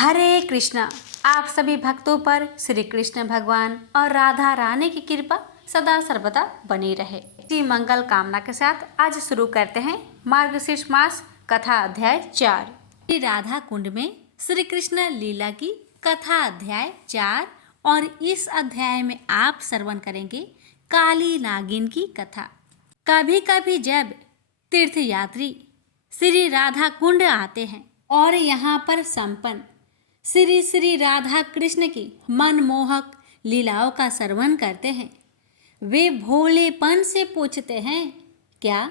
हरे कृष्णा। आप सभी भक्तों पर श्री कृष्ण भगवान और राधा रानी की कृपा सदा सर्वदा बनी रहे। इसी मंगल कामना के साथ आज शुरू करते हैं मार्गशीर्ष मास कथा अध्याय 4। श्री राधा कुंड में श्री कृष्ण लीला की कथा अध्याय 4 और इस अध्याय में आप श्रवण करेंगे काली नागिन की कथा। कभी कभी जब तीर्थयात्री श्री राधा कुंड आते हैं और यहाँ पर संपन्न श्री श्री राधा कृष्ण की मनमोहक लीलाओं का श्रवण करते हैं, वे भोलेपन से पूछते हैं, क्या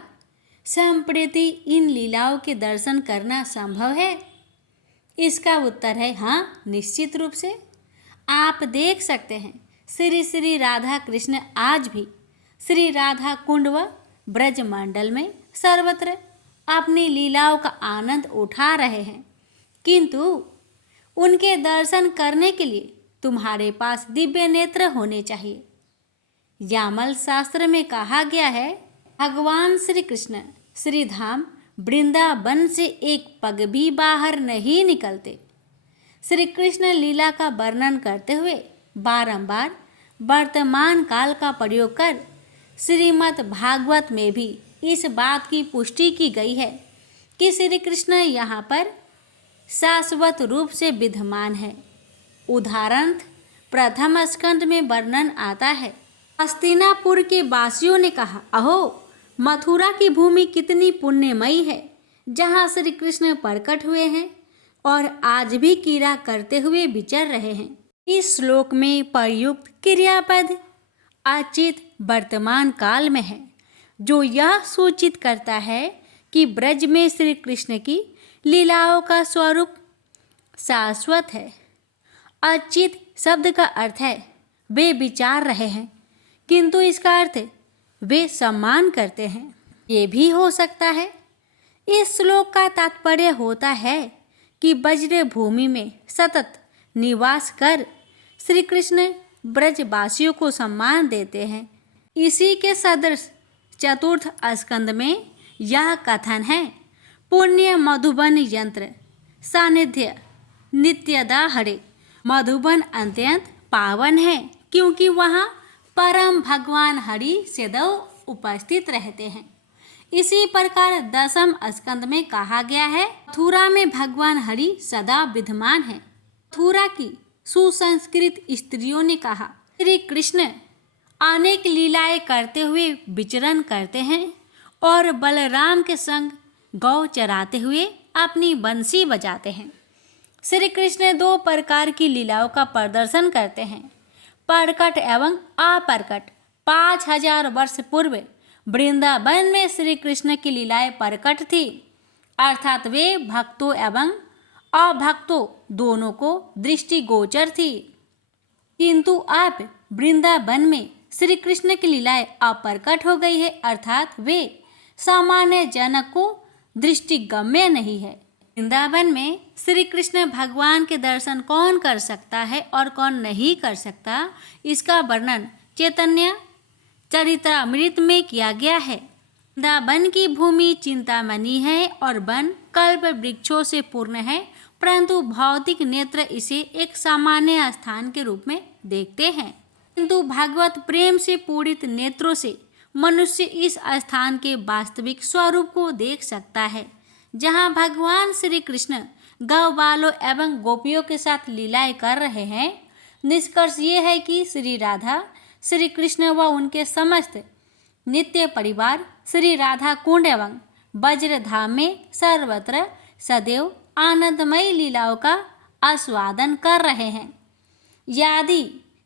संप्रति इन लीलाओं के दर्शन करना संभव है? इसका उत्तर है हाँ, निश्चित रूप से। आप देख सकते हैं श्री श्री राधा कृष्ण आज भी श्री राधा कुंड व ब्रज मंडल में सर्वत्र अपनी लीलाओं का आनंद उठा रहे हैं, किंतु उनके दर्शन करने के लिए तुम्हारे पास दिव्य नेत्र होने चाहिए। यामल शास्त्र में कहा गया है, भगवान श्री कृष्ण श्री धाम वृंदावन से एक पग भी बाहर नहीं निकलते। श्री कृष्ण लीला का वर्णन करते हुए बारंबार वर्तमान काल का प्रयोग कर श्रीमद् भागवत में भी इस बात की पुष्टि की गई है कि श्री कृष्ण यहाँ पर शाश्वत रूप से विद्यमान है। उदाहरण प्रथम स्कंद में वर्णन आता है, हस्तिनापुर के वासियों ने कहा, अहो मथुरा की भूमि कितनी पुण्यमयी है, जहाँ श्री कृष्ण प्रकट हुए हैं और आज भी क्रीड़ा करते हुए विचर रहे हैं। इस श्लोक में प्रयुक्त क्रियापद अचित वर्तमान काल में है, जो यह सूचित करता है कि ब्रज में श्री कृष्ण की लीलाओं का स्वरूप शाश्वत है। अचित शब्द का अर्थ है वे विचार रहे हैं, किंतु इसका अर्थ वे सम्मान करते हैं। ये भी हो सकता है इस श्लोक का तात्पर्य होता है कि ब्रज भूमि में सतत निवास कर श्री कृष्ण ब्रजवासियों को सम्मान देते हैं। इसी के सदृश चतुर्थ स्कंद में यह कथन है, पुण्य मधुबन यंत्र सानिध्य नित्यदा हरे। मधुबन अत्यंत पावन है, क्योंकि वहाँ परम भगवान हरि सदैव उपस्थित रहते हैं। इसी प्रकार दसम स्कंद में कहा गया है, मथुरा में भगवान हरि सदा विद्यमान है। मथुरा की सुसंस्कृत स्त्रियों ने कहा, श्री कृष्ण अनेक लीलाएं करते हुए विचरण करते हैं और बलराम के संग गौ चराते हुए अपनी बंसी बजाते हैं। श्री कृष्ण दो प्रकार की लीलाओं का प्रदर्शन करते हैं, प्रकट एवं अप्रकट। 5000 वर्ष पूर्व वृंदावन में श्री कृष्ण की लीलाएं प्रकट थी, अर्थात वे भक्तों एवं अभक्तों दोनों को दृष्टिगोचर थी, किंतु अब वृंदावन में श्री कृष्ण की लीलाएं अप्रकट हो गई है, अर्थात वे सामान्य जनक को दृष्टिगम्य नहीं है। वृंदावन में श्री कृष्ण भगवान के दर्शन कौन कर सकता है और कौन नहीं कर सकता, इसका वर्णन चैतन्य चरितामृत में किया गया है। वृंदावन की भूमि चिंतामणि है और वन कल्प वृक्षों से पूर्ण है, परंतु भौतिक नेत्र इसे एक सामान्य स्थान के रूप में देखते हैं, किंतु भागवत प्रेम से पूरित नेत्रों से मनुष्य इस स्थान के वास्तविक स्वरूप को देख सकता है, जहाँ भगवान श्री कृष्ण गौ बालों एवं गोपियों के साथ लीलाएं कर रहे हैं। निष्कर्ष ये है कि श्री राधा श्री कृष्ण व उनके समस्त नित्य परिवार श्री राधा कुंड एवं वज्रधाम में सर्वत्र सदैव आनंदमयी लीलाओं का आस्वादन कर रहे हैं। यदि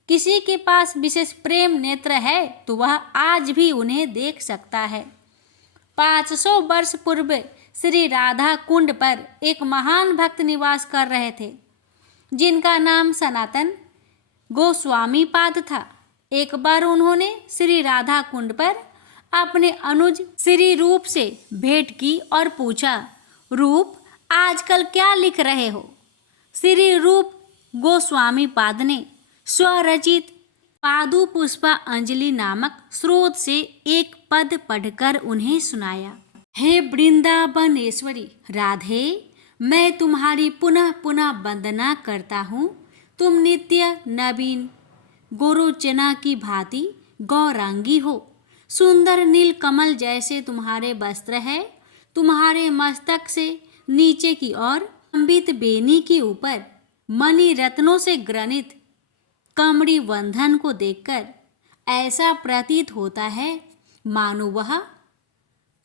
किसी के पास विशेष प्रेम नेत्र है तो वह आज भी उन्हें देख सकता है। 500 वर्ष पूर्व श्री राधा कुंड पर एक महान भक्त निवास कर रहे थे, जिनका नाम सनातन गोस्वामी पाद था। एक बार उन्होंने श्री राधा कुंड पर अपने अनुज श्री रूप से भेंट की और पूछा, रूप आजकल क्या लिख रहे हो? श्री रूप गोस्वामी पाद ने स्वरचित पादु पुष्पा अंजलि नामक स्रोत से एक पद पढ़कर उन्हें सुनाया। हे वृंदावनेश्वरी राधे, मैं तुम्हारी पुनः पुनः वंदना करता हूँ। तुम नित्य नवीन गोरोचना की भांति गौरांगी हो। सुंदर नील कमल जैसे तुम्हारे वस्त्र है। तुम्हारे मस्तक से नीचे की ओर लंबित बेनी के ऊपर मणि रत्नों से ग्रनित कमड़ी बंधन को देखकर ऐसा प्रतीत होता है मानो वह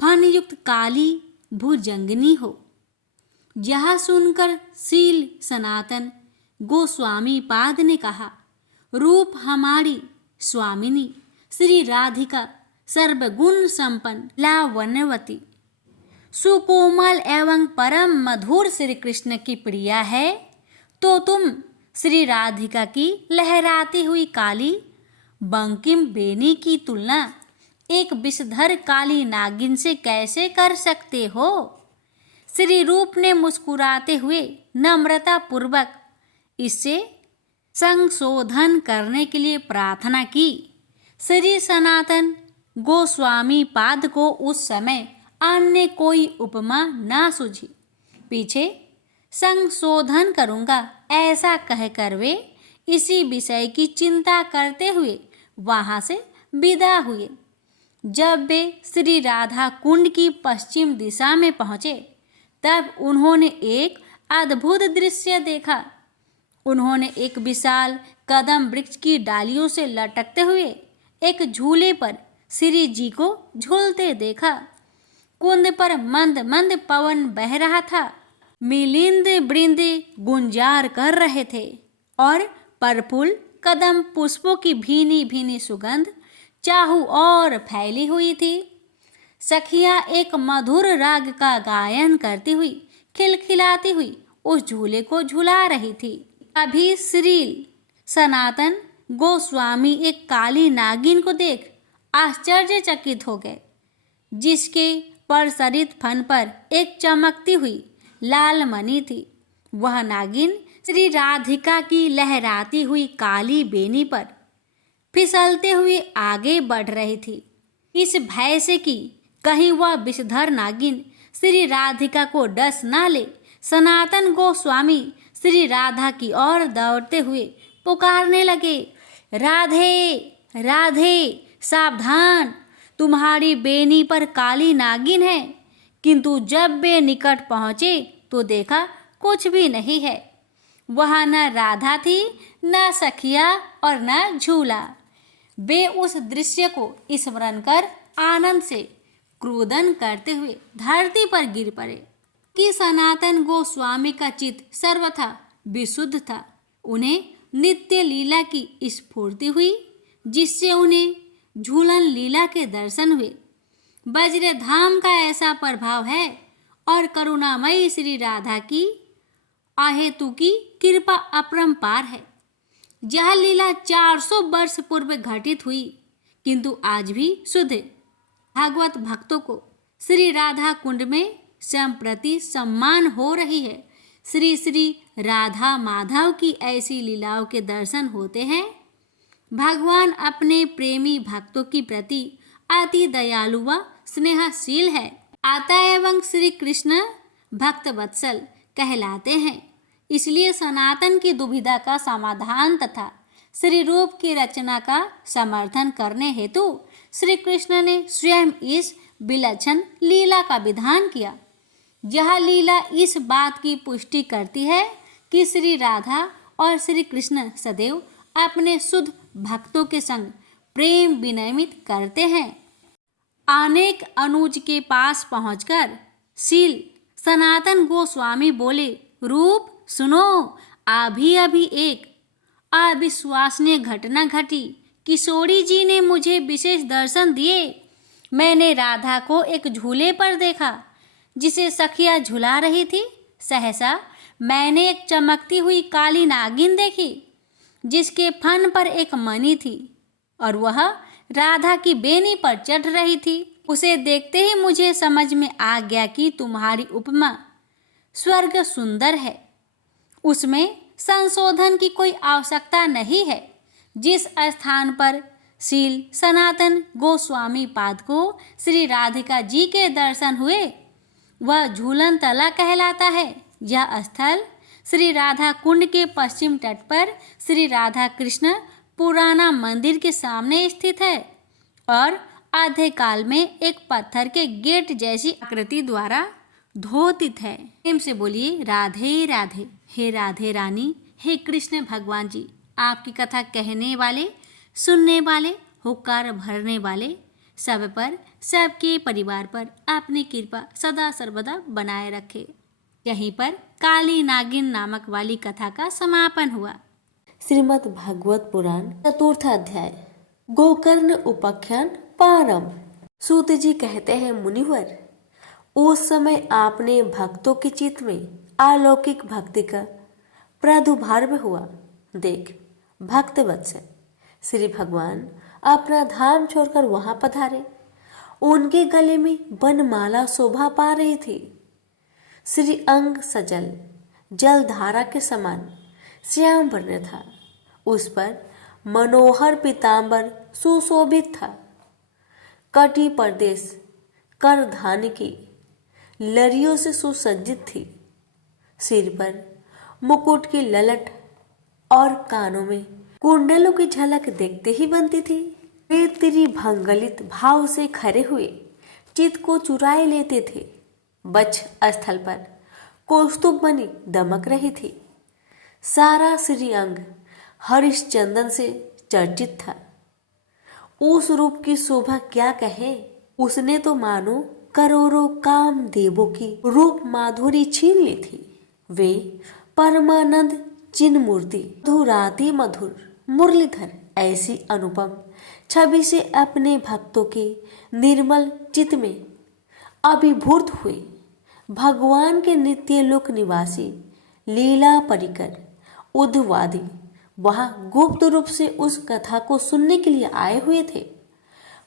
फनयुक्त काली भुजंगनी हो। यह सुनकर शील सनातन गोस्वामी पाद ने कहा, रूप हमारी स्वामिनी श्री राधिका सर्वगुण संपन्न लावण्यवती सुकोमल एवं परम मधुर श्री कृष्ण की प्रिया है, तो तुम श्री राधिका की लहराती हुई काली बंकिम बेनी की तुलना एक विषधर काली नागिन से कैसे कर सकते हो? श्री रूप ने मुस्कुराते हुए नम्रता पूर्वक इससे संशोधन करने के लिए प्रार्थना की। श्री सनातन गोस्वामी पाद को उस समय अन्य कोई उपमा ना सूझी। पीछे संशोधन करूँगा ऐसा कहकर वे इसी विषय की चिंता करते हुए वहाँ से विदा हुए। जब वे श्री राधा कुंड की पश्चिम दिशा में पहुँचे तब उन्होंने एक अद्भुत दृश्य देखा। उन्होंने एक विशाल कदम वृक्ष की डालियों से लटकते हुए एक झूले पर श्री जी को झूलते देखा। कुंद पर मंद मंद पवन बह रहा था। मिलिंद वृंद गुंजार कर रहे थे और प्रफुल्ल कदम पुष्पों की भीनी भीनी सुगंध चाहू और फैली हुई थी। सखियां एक मधुर राग का गायन करती हुई खिलखिलाती हुई उस झूले को झुला रही थी। अभी श्री सनातन गोस्वामी एक काली नागिन को देख आश्चर्यचकित हो गए, जिसके प्रसरित फन पर एक चमकती हुई लाल मणि थी। वह नागिन श्री राधिका की लहराती हुई काली बेनी पर फिसलते हुए आगे बढ़ रही थी। इस भय से कि कहीं वह विषधर नागिन श्री राधिका को डस ना ले, सनातन गोस्वामी श्री राधा की ओर दौड़ते हुए पुकारने लगे, राधे राधे सावधान, तुम्हारी बेनी पर काली नागिन है। किंतु जब वे निकट पहुँचे तो देखा कुछ भी नहीं है। वहाँ न राधा थी, न सखिया और न झूला। वे उस दृश्य को स्मरण कर आनंद से क्रोधन करते हुए धरती पर गिर पड़े कि सनातन गोस्वामी का चित्त सर्वथा विशुद्ध था। उन्हें नित्य लीला की स्फूर्ति हुई, जिससे उन्हें झूलन लीला के दर्शन हुए। वज्र धाम का ऐसा प्रभाव है और करुणामयी श्री राधा की अहेतु की कृपा अपरंपार है। यह लीला 400 वर्ष पूर्व घटित हुई, किंतु आज भी शुद्ध भागवत भक्तों को श्री राधा कुंड में संप्रति सम्मान हो रही है। श्री श्री राधा माधव की ऐसी लीलाओं के दर्शन होते हैं। भगवान अपने प्रेमी भक्तों की प्रति अति दयालु व स्नेहशील है। अतः एवं श्री कृष्ण भक्त वत्सल कहलाते हैं। इसलिए सनातन की दुविधा का समाधान तथा श्री रूप की रचना का समर्थन करने हेतु श्री कृष्ण ने स्वयं इस विलक्षण लीला का विधान किया। यह लीला इस बात की पुष्टि करती है कि श्री राधा और श्री कृष्ण सदैव अपने शुद्ध भक्तों के संग प्रेम विनिमित करते हैं। अनेक अनुज के पास पहुंचकर शील सनातन गोस्वामी बोले, रूप सुनो, अभी अभी एक अविश्वसनीय घटना घटी। किशोरी जी ने मुझे विशेष दर्शन दिए। मैंने राधा को एक झूले पर देखा जिसे सखिया झुला रही थी। सहसा मैंने एक चमकती हुई काली नागिन देखी जिसके फन पर एक मणि थी और वह राधा की बेनी पर चढ़ रही थी। उसे देखते ही मुझे समझ में आ गया कि तुम्हारी उपमा स्वर्ग सुंदर है, उसमें संशोधन की कोई आवश्यकता नहीं है। जिस स्थान पर शील सनातन गोस्वामी पाद को श्री राधिका जी के दर्शन हुए वह झूलन तला कहलाता है। यह स्थल श्री राधा कुंड के पश्चिम तट पर श्री राधा कृष्ण पुराना मंदिर के सामने स्थित है और आधे काल में एक पत्थर के गेट जैसी आकृति द्वारा धोतित है। प्रेम से बोलिए राधे राधे। हे राधे रानी, हे कृष्ण भगवान जी, आपकी कथा कहने वाले, सुनने वाले, होकर भरने वाले सब पर, सबके परिवार पर अपनी कृपा सदा सर्वदा बनाए रखे। यहीं पर काली नागिन नामक वाली कथा का समापन हुआ। श्रीमद् भागवत पुराण चतुर्थ अध्याय गोकर्ण उपाख्यान प्रारंभ। सूत जी कहते हैं, मुनिवर, उस समय आपने भक्तों के चित्त में अलौकिक भक्ति का प्रादुर्भाव हुआ। देख भक्त वत्सल, श्री भगवान अपना धाम छोड़कर वहां पधारे। उनके गले में बनमाला शोभा पा रही थी। श्री अंग सजल जलधारा के समान श्याम वर्ण था। उस पर मनोहर पीतांबर सुशोभित था। कटी प्रदेश करधान की लरियों से सुसज्जित थी। सिर पर मुकुट की ललट और कानों में कुंडलों की झलक देखते ही बनती थी। वे त्रिभंगलित भाव से खड़े हुए चित्त को चुराए लेते थे। बच स्थल पर कौस्तुभ मणि दमक रही थी। सारा श्री अंग हरिश्चंदन से चर्चित था। उस रूप की शोभा क्या कहे। उसने तो मानो करोड़ों काम देवों की रूप माधुरी छीन ली थी। वे परमानंद चिन्ह मूर्ति धुराती मधुर मुरलीधर ऐसी अनुपम छवि से अपने भक्तों के निर्मल चित्त में अभिभूत हुए। भगवान के नित्य लोक निवासी लीला परिकर उद्धवादी वहां गुप्त रूप से उस कथा को सुनने के लिए आए हुए थे।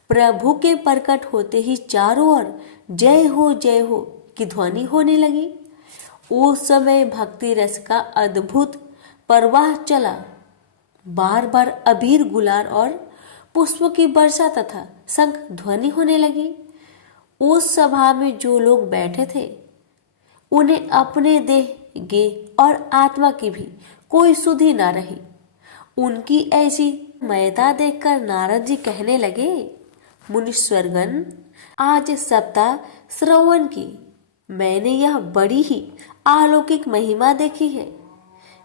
प्रभु के प्रकट होते ही चारों ओर जय हो की ध्वनि होने लगी। उस समय भक्ति रस का अद्भुत प्रवाह चला। बार बार अबीर गुलाल और पुष्पों की वर्षा तथा शंख ध्वनि होने लगी। उस सभा में जो लोग बैठे थे उन्हें अपने देह गे और आत्मा की भी कोई सुधि ना रही। उनकी ऐसी मयता देखकर नारद जी कहने लगे, मुनीश्वरगण, आज सप्ताह श्रवण की मैंने यह बड़ी ही अलौकिक महिमा देखी है।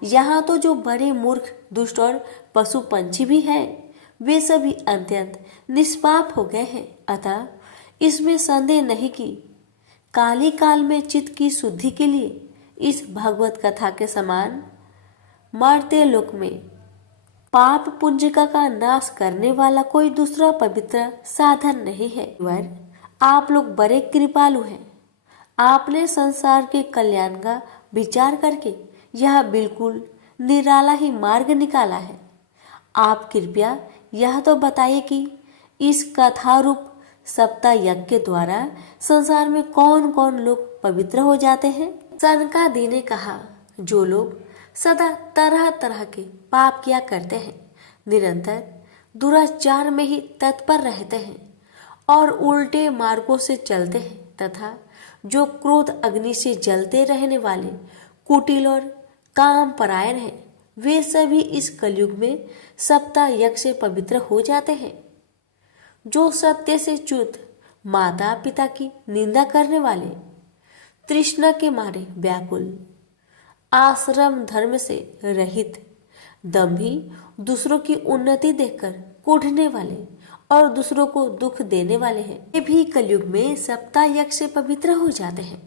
यहाँ तो जो बड़े मूर्ख दुष्ट और पशु पंछी भी हैं, वे सभी अत्यंत निष्पाप हो गए हैं। अतः इसमें संदेह नहीं कि काली काल में चित्त की शुद्धि के लिए इस भगवत कथा के समान मर्त्य लोक में पाप पुंजिका का नाश करने वाला कोई दूसरा पवित्र साधन नहीं है। वर आप लोग बड़े कृपालु हैं। आपने संसार के कल्याण का विचार करके यह बिल्कुल निराला ही मार्ग निकाला है। आप कृपया यह तो बताइए कि इस कथा रूप सप्ताह यज्ञ के द्वारा संसार में कौन कौन लोग पवित्र हो जाते हैं। सनकादि ने कहा, जो लोग सदा तरह तरह के पाप किया करते हैं, निरंतर दुराचार में ही तत्पर रहते हैं और उल्टे मार्गों से चलते हैं, तथा जो क्रोध अग्नि से जलते रहने वाले कुटिल और काम परायण हैं, वे सभी इस कलयुग में सप्ताह यज्ञ से पवित्र हो जाते हैं। जो सत्य से च्युत, माता पिता की निंदा करने वाले, तृष्णा के मारे व्याकुल, आश्रम धर्म से रहित, दंभी, दूसरों की उन्नति देखकर कूढ़ने वाले और दूसरों को दुख देने वाले हैं, ये भी कलयुग में सप्ताह यज्ञ से पवित्र हो जाते हैं।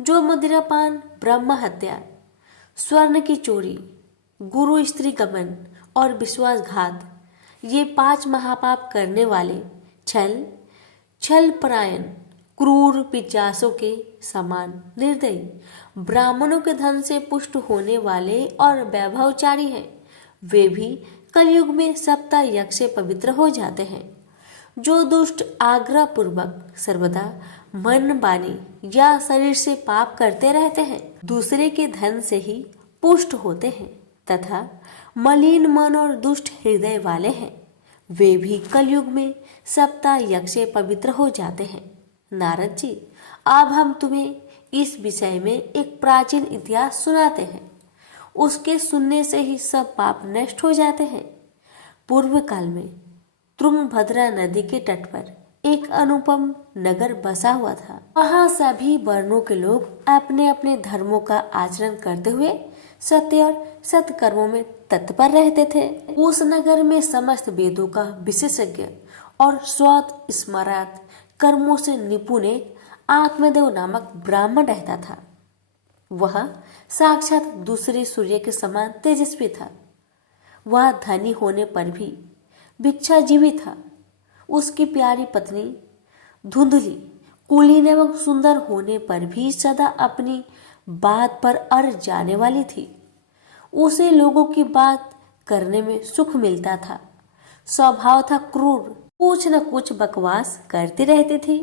जो मदिरापान, ब्रह्म हत्या, स्वर्ण की चोरी, गुरु स्त्री गमन और विश्वासघात, ये 5 महापाप करने वाले, छल परायण, क्रूर पिशाचों के समान निर्दयी, ब्राह्मणों के धन से पुष्ट होने वाले और वैभवचारी हैं, वे भी कलयुग में सप्ताह यज्ञ से पवित्र हो जाते हैं। जो दुष्ट आग्रह पूर्वक सर्वदा मन, वाणी या शरीर से पाप करते रहते हैं, दूसरे के धन से ही पुष्ट होते हैं तथा मलिन मन और दुष्ट हृदय वाले हैं, वे भी कलयुग में सप्ताह यज्ञ से पवित्र हो जाते हैं। नारद जी, अब हम तुम्हें इस विषय में एक प्राचीन इतिहास सुनाते हैं। उसके सुनने से ही सब पाप नष्ट हो जाते हैं। पूर्व काल में तुंगभद्रा नदी के तट पर एक अनुपम नगर बसा हुआ था। वहाँ सभी वर्णों के लोग अपने अपने धर्मों का आचरण करते हुए सत्य और सत्कर्मों में तत्पर रहते थे। उस नगर में समस्त वेदों का विशेषज्ञ और स्वत स्मरात कर्मों से निपुण एक आत्मदेव नामक ब्राह्मण रहता था। वह साक्षात दूसरे सूर्य के समान तेजस्वी था। वह धनी होने पर भी भिक्षाजीवी था। उसकी प्यारी पत्नी धुंधली, कुलीन एवं सुंदर होने पर भी सदा अपनी बात पर अड़ जाने वाली थी। उसे लोगों की बात करने में सुख मिलता था। स्वभाव था क्रूर, कुछ न कुछ बकवास करती रहती थी।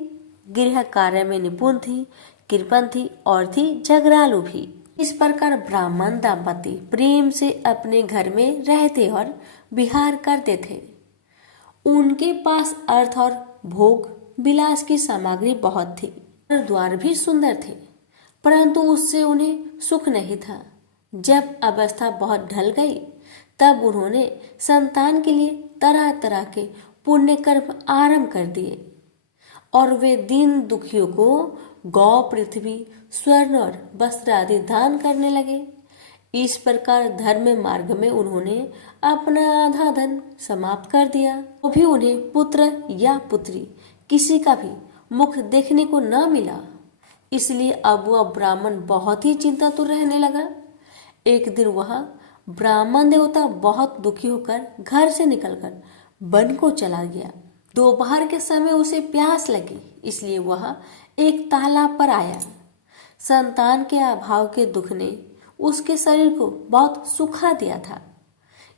गृह कार्य में निपुण थी, कृपण थी और थी झगड़ालू भी। इस प्रकार ब्राह्मण दंपति प्रेम से अपने घर में रहते और विहार करते थे। उनके पास अर्थ और भोग विलास की सामग्री बहुत थी। घर द्वार भी सुंदर थे, परंतु उससे उन्हें सुख नहीं था। जब अवस्था बहुत ढल गई तब उन्होंने संतान के लिए तरह तरह के पुण्य कर्म आरंभ कर दिए और वे दीन दुखियों को गौ, पृथ्वी, स्वर्ण और वस्त्र आदि दान करने लगे। इस प्रकार धर्म मार्ग में उन्होंने अपना आधा धन समाप्त कर दिया। तो भी उन्हें पुत्र या पुत्री किसी का भी मुख देखने को न मिला। इसलिए अब वह ब्राह्मण बहुत ही चिंतातुर रहने लगा। एक दिन वह ब्राह्मण देवता बहुत दुखी होकर घर से निकलकर वन को चला गया। दोपहर के समय उसे प्यास लगी, इसलिए वह एक तालाब पर आया। संतान के अभाव के दुख ने उसके शरीर को बहुत सुखा दिया था,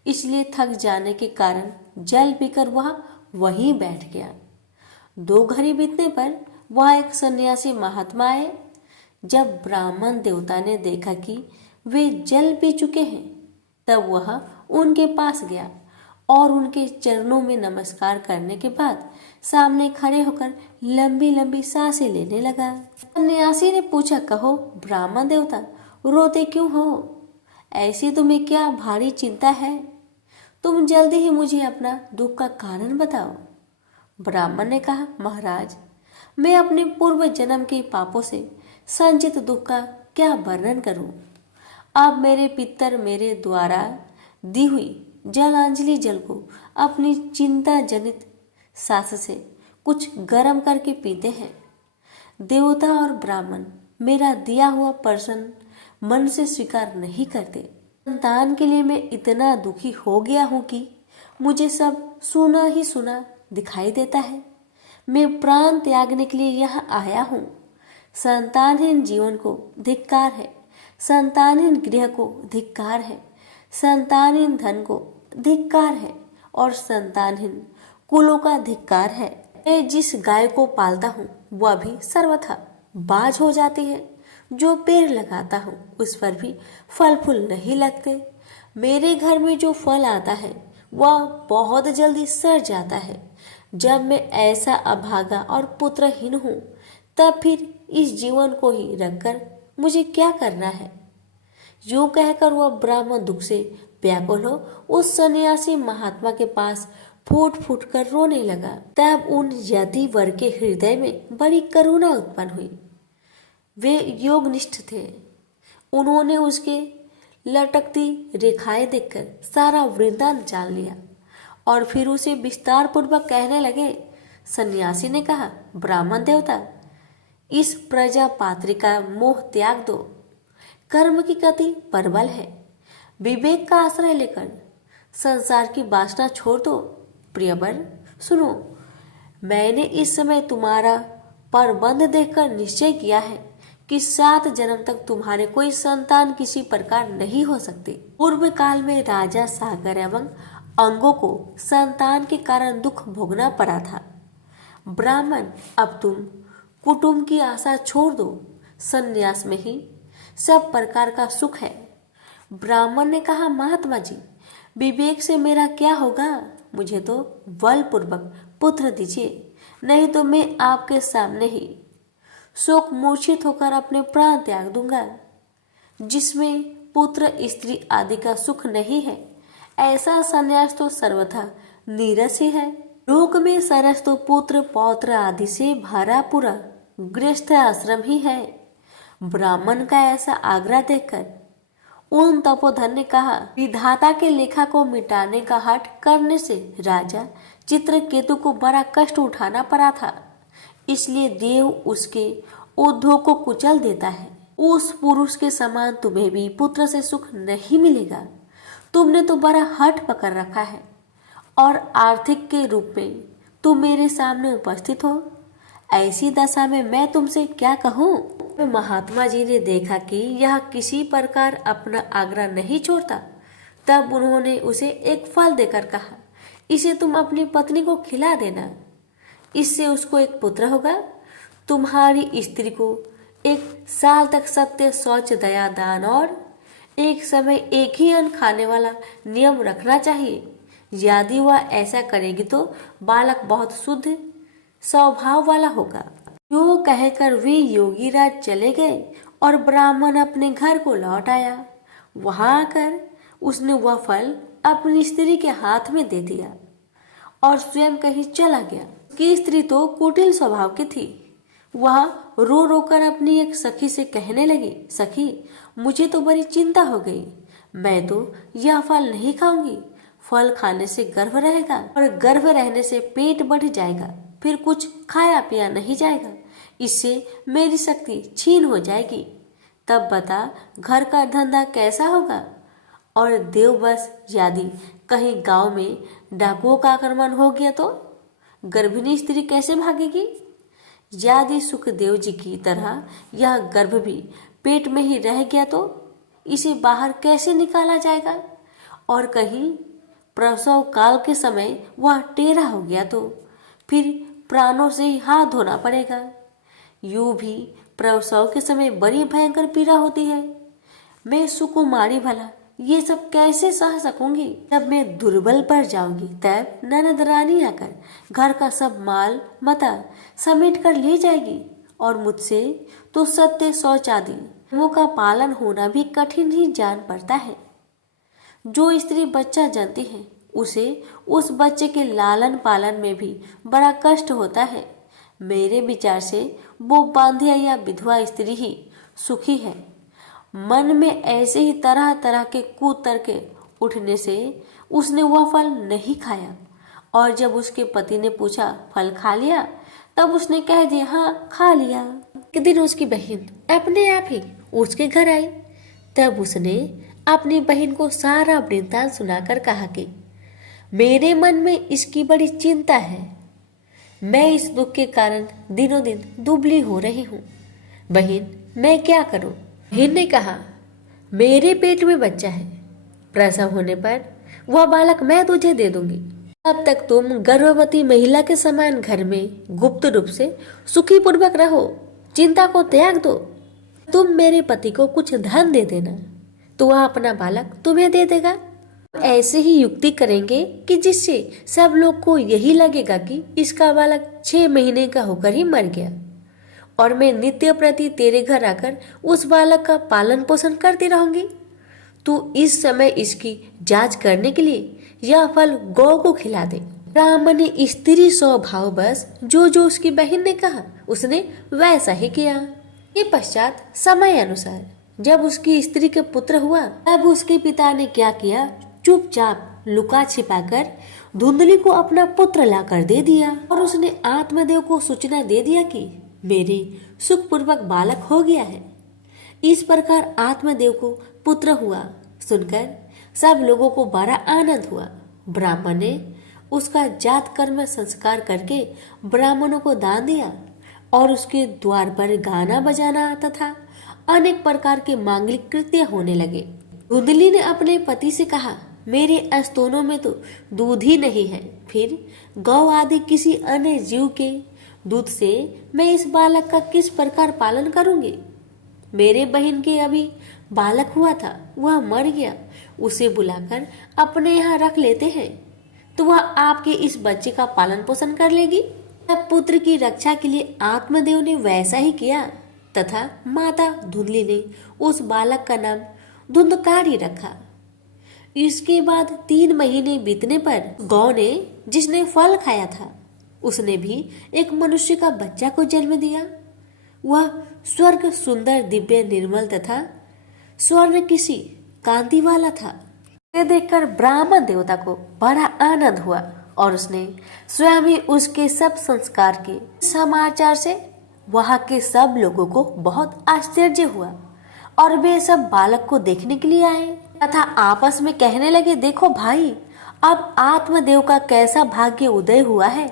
इसलिए थक जाने के कारण जल पीकर वह वहीं बैठ गया। 2 घड़ी बीतने पर वह एक सन्यासी महात्मा आए। जब ब्राह्मण देवता ने देखा कि वे जल पी चुके हैं, तब वह उनके पास गया और उनके चरणों में नमस्कार करने के बाद सामने खड़े होकर लंबी लंबी सांसें लेने लगा। सन्यासी ने पूछा, कहो ब्राह्मण देवता, रोते क्यों हो? ऐसी तुम्हें क्या भारी चिंता है? तुम जल्दी ही मुझे अपना दुख का कारण बताओ। ब्राह्मण ने कहा, महाराज, मैं अपने पूर्व जन्म के पापों से संचित दुख का क्या वर्णन करूं? अब मेरे पितर मेरे द्वारा दी हुई जलांजलि जल को अपनी चिंता जनित सांस से कुछ गर्म करके पीते हैं। देवता और ब्राह्मण मेरा दिया हुआ प्रश्न मन से स्वीकार नहीं करते। संतान के लिए मैं इतना दुखी हो गया हूँ कि मुझे सब सुना ही सुना दिखाई देता है। मैं प्राण त्यागने के लिए यहाँ आया हूँ। संतानहीन जीवन को धिक्कार है, संतानहीन गृह को धिक्कार है, संतानहीन धन को धिक्कार है और संतानहीन कुलों का धिक्कार है। मैं जिस गाय को पालता हूँ वह भी सर्वथा बाज हो जाती है। जो पेड़ लगाता हूँ उस पर भी फल फूल नहीं लगते। मेरे घर में जो फल आता है वह बहुत जल्दी सड़ जाता है। जब मैं ऐसा अभागा और पुत्रहीन हूँ तब फिर इस जीवन को ही रखकर मुझे क्या करना है? यूं कहकर वह ब्राह्मण दुख से व्याकुल हो उस सन्यासी महात्मा के पास फूट फूट कर रोने लगा। तब उन यति वर के हृदय में बड़ी करुणा उत्पन्न हुई। वे योगनिष्ठ थे। उन्होंने उसके लटकती रेखाएं देखकर सारा वृंदावन जान लिया और फिर उसे विस्तार पूर्वक कहने लगे। सन्यासी ने कहा, ब्राह्मण देवता, इस प्रजा पात्री का मोह त्याग दो। कर्म की गति प्रबल है। विवेक का आश्रय लेकर संसार की वासना छोड़ दो। प्रियवर, सुनो, मैंने इस समय तुम्हारा प्रबंध देखकर निश्चय किया है कि 7 जन्म तक तुम्हारे कोई संतान किसी प्रकार नहीं हो सकती। पूर्व काल में राजा सागर एवं अंगों को संतान के कारण दुख भोगना पड़ा था। ब्राह्मण, अब तुम कुटुंब की आशा छोड़ दो। संन्यास में ही सब प्रकार का सुख है। ब्राह्मण ने कहा, महात्मा जी, विवेक से मेरा क्या होगा? मुझे तो बलपूर्वक पुत्र दीजिए, नहीं तो मैं आपके सामने ही शोक मूर्छित होकर अपने प्राण त्याग दूंगा। जिसमें पुत्र स्त्री आदि का सुख नहीं है, ऐसा संन्यास तो सर्वथा नीरस ही है। लोक में सरस तो पुत्र पौत्र आदि से भरा पूरा गृहस्थ आश्रम ही है। ब्राह्मण का ऐसा आग्रह देखकर उन तपोधन ने कहा, विधाता के लेखा को मिटाने का हठ करने से राजा चित्रकेतु को बड़ा कष्ट उठाना पड़ा था, इसलिए देव उसके उद्योग को कुचल देता है। उस पुरुष के समान तुम्हें भी पुत्र से सुख नहीं मिलेगा। तुमने तो बड़ा हठ पकड़ रखा है और आर्थिक के रूप में तुम मेरे सामने उपस्थित हो। ऐसी दशा में मैं तुमसे क्या कहूँ। महात्मा जी ने देखा कि यह किसी प्रकार अपना आग्रह नहीं छोड़ता, तब उन्होंने उसे एक फल देकर कहा, इसे तुम अपनी पत्नी को खिला देना, इससे उसको एक पुत्र होगा। तुम्हारी स्त्री को 1 साल तक सत्य शौच दया दान और एक समय एक ही अन्न खाने वाला नियम रखना चाहिए। यदि वह ऐसा करेगी तो बालक बहुत शुद्ध स्वभाव वाला होगा। यो कहकर वे योगीराज चले गए और ब्राह्मण अपने घर को लौट आया। वहां आकर उसने वह फल अपनी स्त्री के हाथ में दे दिया और स्वयं कहीं चला गया। कि स्त्री तो कुटिल स्वभाव की थी। वह रो रो कर अपनी एक सखी से कहने लगी, सखी मुझे तो बड़ी चिंता हो गई, मैं तो यह फल नहीं खाऊंगी। फल खाने से गर्भ रहेगा और गर्भ रहने से पेट बढ़ जाएगा, फिर कुछ खाया पिया नहीं जाएगा, इससे मेरी शक्ति छीन हो जाएगी। तब बता घर का धंधा कैसा होगा। और देव बस यदि कहीं गांव में डाकुओं का आक्रमण हो गया तो गर्भिणी स्त्री कैसे भागेगी। यदि सुखदेव जी की तरह यह गर्भ भी पेट में ही रह गया तो इसे बाहर कैसे निकाला जाएगा। और कहीं प्रसव काल के समय वह टेढ़ा हो गया तो फिर प्राणों से ही हाथ धोना पड़ेगा। यूं भी प्रसव के समय बड़ी भयंकर पीड़ा होती है। मैं सुकुमारी भला ये सब कैसे सह सकूंगी। जब मैं दुर्बल पड़ जाऊंगी तब ननद रानी आकर घर का सब माल मता समेट कर ले जाएगी और मुझसे तो सत्य शौच आदि नियमों का पालन होना भी कठिन ही जान पड़ता है। जो स्त्री बच्चा जनती है उसे उस बच्चे के लालन पालन में भी बड़ा कष्ट होता है। मेरे विचार से वो बांधिया या विधवा स्त्री ही सुखी है। मन में ऐसे ही तरह तरह के कुतर्क उठने से उसने वह फल नहीं खाया और जब उसके पति ने पूछा फल खा लिया, तब उसने कह दिया हाँ खा लिया। एक दिन उसकी बहन अपने आप ही उसके घर आई। तब उसने अपनी बहन को सारा वृत्तांत सुनाकर कहा कि मेरे मन में इसकी बड़ी चिंता है। मैं इस दुख के कारण दिनों दिन दुबली हो रही हूँ। बहन मैं क्या करूँ। बहन ने कहा मेरे पेट में बच्चा है, प्रसव होने पर वह बालक मैं तुझे दे दूंगी। तब तक तुम गर्भवती महिला के समान घर में गुप्त रूप से सुखी पूर्वक रहो, चिंता को त्याग दो। तुम मेरे पति को कुछ धन दे देना तो वह अपना बालक तुम्हें दे देगा। ऐसे ही युक्ति करेंगे कि जिससे सब लोग को यही लगेगा कि इसका बालक 6 महीने का होकर ही मर गया और मैं नित्य प्रति तेरे घर आकर उस बालक का पालन पोषण करती रहूंगी। तू इस समय इसकी जांच करने के लिए यह फल गौ को खिला दे। ब्राह्मण ने स्त्री स्वभाव बस जो जो उसकी बहन ने कहा उसने वैसा ही किया। ये पश्चात समय अनुसार जब उसकी स्त्री के पुत्र हुआ, तब उसके पिता ने क्या किया, चुपचाप लुका छिपाकर धुंधली को अपना पुत्र लाकर दे दिया और उसने आत्मदेव को सूचना दे दिया कि मेरे सुखपूर्वक बालक हो गया है। इस प्रकार आत्मदेव को पुत्र हुआ सुनकर सब लोगों को बड़ा आनंद हुआ। ब्राह्मण ने उसका जात कर्म संस्कार करके ब्राह्मणों को दान दिया और उसके द्वार पर गाना बजाना तथा अनेक प्रकार के मांगलिक कृत्य होने लगे। धुंधली ने अपने पति से कहा मेरे स्तनों में तो दूध ही नहीं है, फिर गौ आदि किसी अन्य जीव के दूध से मैं इस बालक का किस प्रकार पालन करूंगी। मेरे बहन के अभी बालक हुआ था, वह मर गया, उसे बुलाकर अपने यहाँ रख लेते हैं तो वह आपके इस बच्चे का पालन पोषण कर लेगी। अब पुत्र की रक्षा के लिए आत्मदेव ने वैसा ही किया तथा माता धुंधली ने उस बालक का नाम धुंधकारी रखा। इसके बाद 3 महीने बीतने पर गौ ने जिसने फल खाया था उसने भी एक मनुष्य का बच्चा को जन्म दिया। वह स्वर्ग सुंदर दिव्य निर्मल तथा स्वर्ण किसी कांति वाला था। ये देखकर ब्राह्मण देवता को बड़ा आनंद हुआ और उसने स्वयं ही उसके सब संस्कार किए। समाचार से वहां के सब लोगों को बहुत आश्चर्य हुआ और वे सब बालक को देखने के लिए आए तथा आपस में कहने लगे, देखो भाई, अब आत्मदेव का कैसा भाग्य उदय हुआ है।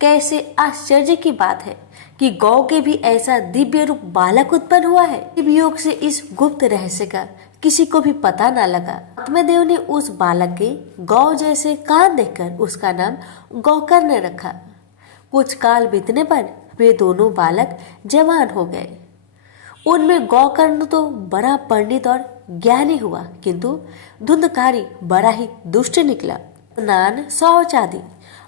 कैसे आश्चर्य की बात है कि गौ के भी ऐसा दिव्य रूप बालक उत्पन्न हुआ है। योग से इस गुप्त रहस्य का किसी को भी पता न लगा। आत्मदेव ने उस बालक के गौ जैसे कान देखकर उसका नाम गौकर्ण रखा। कुछ काल बीतने पर वे दोनों बालक जवान हो गए। उनमें गौकर्ण तो बड़ा पंडित और ज्ञानी हुआ, किंतु धुंधकारी बड़ा ही दुष्ट निकला। स्नान शौच आदि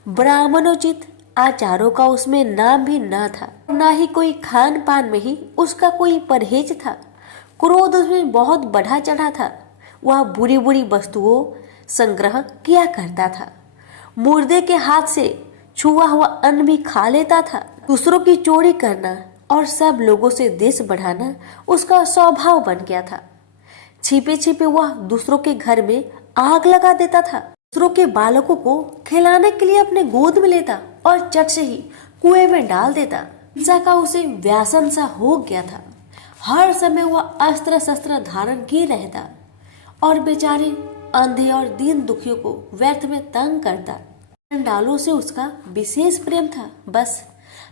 ब्राह्मणोचित आचारों का उसमें नाम भी न था, न ही कोई खान पान में ही उसका कोई परहेज था। क्रोध उसमें बहुत बढ़ा चढ़ा था। वह बुरी बुरी वस्तुओं संग्रह किया करता था। मुर्दे के हाथ से छुआ हुआ अन्न भी खा लेता था। दूसरों की चोरी करना और सब लोगों से देश बढ़ाना उसका स्वभाव बन गया था। छिपे छिपे वह दूसरों के घर में आग लगा देता था। दूसरों के बालकों को खिलाने के लिए अपने गोद में लेता और चट से ही कुएं में डाल देता। हिंसा का उसे व्यासन सा हो गया था। हर समय वह अस्त्र शस्त्र धारण किए रहता और बेचारे अंधे और दीन दुखियों को व्यर्थ में तंग करता। चंडालों से उसका विशेष प्रेम था। बस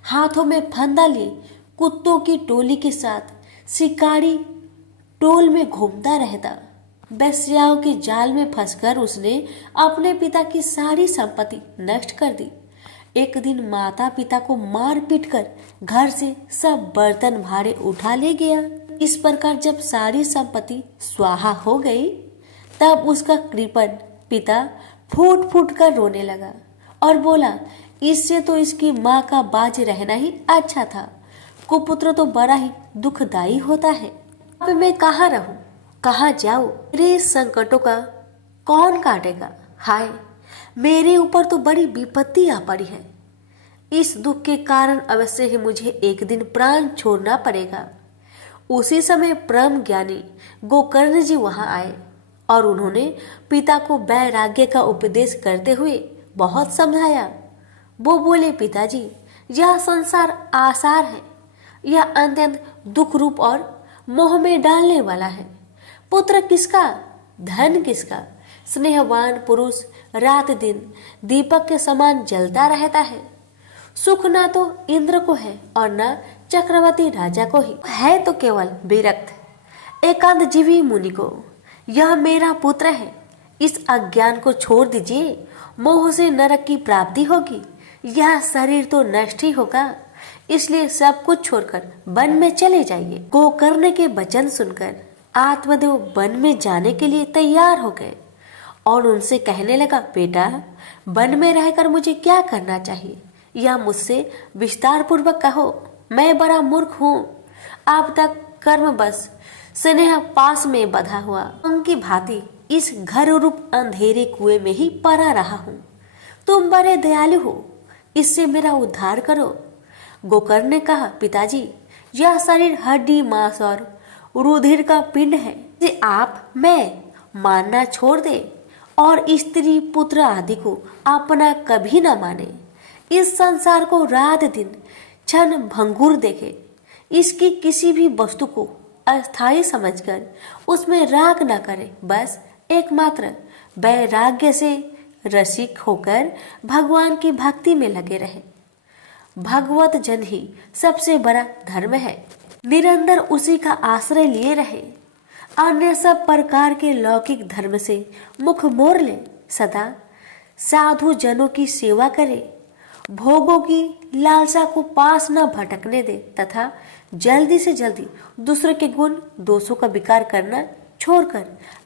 हाथों में फंदा लिए कुत्तों की टोली के साथ शिकारी टोल में घूमता रहता। बेस्याओं के जाल में फंसकर उसने अपने पिता की सारी संपत्ति नष्ट कर दी। एक दिन माता पिता को मार पीट कर घर से सब बर्तन भारे उठा ले गया। इस प्रकार जब सारी संपत्ति स्वाहा हो गई तब उसका कृपण पिता फूट फूट कर रोने लगा और बोला, इससे तो इसकी माँ का बाज रहना ही अच्छा था। कुपुत्र तो बड़ा ही दुखदाई होता है। अब मैं कहाँ रहूं, कहाँ जाऊं? मेरे संकटों का कौन काटेगा? हाय, मेरे ऊपर तो बड़ी विपत्ति आ पड़ी है। इस दुख के कारण अवश्य ही मुझे एक दिन प्राण छोड़ना पड़ेगा। उसी समय परम ज्ञानी गोकर्ण जी वहां आए और उन्होंने पिता को वैराग्य का उपदेश करते हुए बहुत समझाया। वो बोले, पिताजी, यह संसार आसार है। यह अत्यंत दुख रूप और मोह में डालने वाला है। पुत्र किसका, धन किसका? स्नेहवान पुरुष रात दिन दीपक के समान जलता रहता है। सुख ना तो इंद्र को है और न चक्रवर्ती राजा को ही है, तो केवल विरक्त एकांत जीवी मुनि को। यह मेरा पुत्र है, इस अज्ञान को छोड़ दीजिए। मोह से नरक की प्राप्ति होगी। यह शरीर तो नष्ट ही होगा, इसलिए सब कुछ छोड़कर वन में चले जाइए। गोकर्ण के वचन सुनकर आत्मदेव वन में जाने के लिए तैयार हो गए और उनसे कहने लगा, बेटा, वन में रहकर मुझे क्या करना चाहिए, यह मुझसे विस्तार पूर्वक कहो। मैं बड़ा मूर्ख हूँ। अब तक कर्म बस स्नेह पास में बधा हुआ उनकी भांति इस घर रूप अंधेरे कुएं में ही पड़ा रहा हूँ। तुम बड़े दयालु हो, इससे मेरा उद्धार करो। गोकर्ण ने कहा, पिताजी, यह शरीर हड्डी मांस और रुधिर का पिंड है, जिसे आप मैं मानना छोड़ दे और स्त्री पुत्र आदि को अपना कभी न माने। इस संसार को रात दिन क्षण भंगुर देखे। इसकी किसी भी वस्तु को अस्थायी समझकर उसमें राग न करे। बस एकमात्र वैराग्य से रसिक होकर भगवान की भक्ति में लगे रहे। भगवत जन ही सबसे बड़ा धर्म है। निरंतर उसी का आश्रय लिए रहे। अन्य सब प्रकार के लौकिक धर्म से मुख मोड़ ले। सदा साधु जनों की सेवा करे। भोगों की लालसा को पास न भटकने दे तथा जल्दी से जल्दी दूसरे के गुण दोषों का विकार करना छोड़कर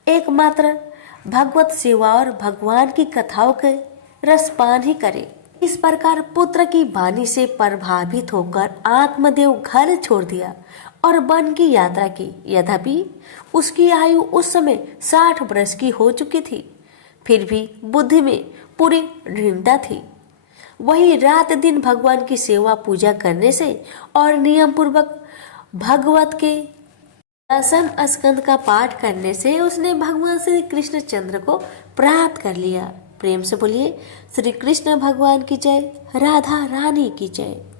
एकमात्र भगवत सेवा और भगवान की कथाओं के रसपान ही करे। इस प्रकार पुत्र की वाणी से प्रभावित होकर आत्मदेव घर छोड़ दिया और वन की यात्रा की। यद्यपि उसकी आयु उस समय 60 वर्ष की हो चुकी थी, फिर भी बुद्धि में पूरी दृढ़ता थी। वही रात दिन भगवान की सेवा पूजा करने से और नियम पूर्वक भगवत के दसम स्कंद का पाठ करने से उसने भगवान श्री कृष्णचंद्र को प्राप्त कर लिया। प्रेम से बोलिए श्री कृष्ण भगवान की जय, राधा रानी की जय।